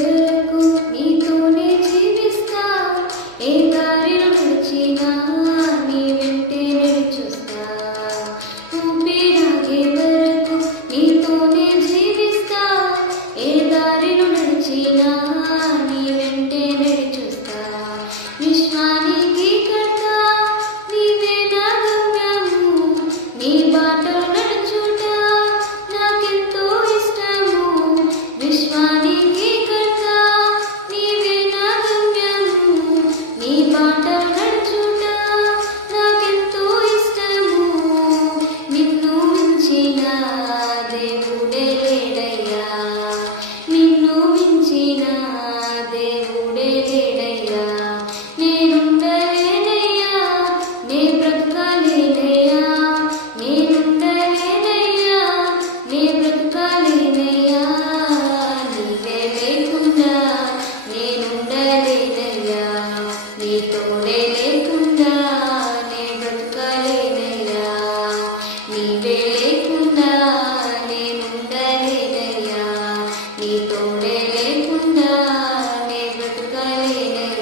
వరకు నీతోనే జీవిస్తా, ఏ దారిలో నడిచినా నీ వెంటే నడిచొస్తా. ఊపిరాగే వరకు నీతోనే జీవిస్తా, ఏ దారిలో నడిచినా నీ వెంటే నడిచొస్తా. విశ్వానికి కర్త నీవే నా గమ్యము, నీ బాటలో నడుచుట నాకెంతో ఇష్టము. విశ్వానికి కర్త నీవే నా గమ్యము, నీ బాటలో నడుచుట నాకెంతో ఇష్టము. నిన్ను మించిన దేవుడే లేడయ్యా, నిన్ను మించిన దేవుడే లేడయ్యా. నేనుండలేనయ్యా, నే బ్రతకలేనయ్యా, నేనుండలేనయ్యా, నే బ్రతకలేనయ్యా. నీవే లేకుండా నేనుండలేనయ్యా, నీ తోడే లేకుండా నే బ్రతకలేనయ్యా. నీవే లేకుండా నేనుండలేనయ్యా, నీ తోడే లేకుండా నే బ్రతకలేనయ్యా.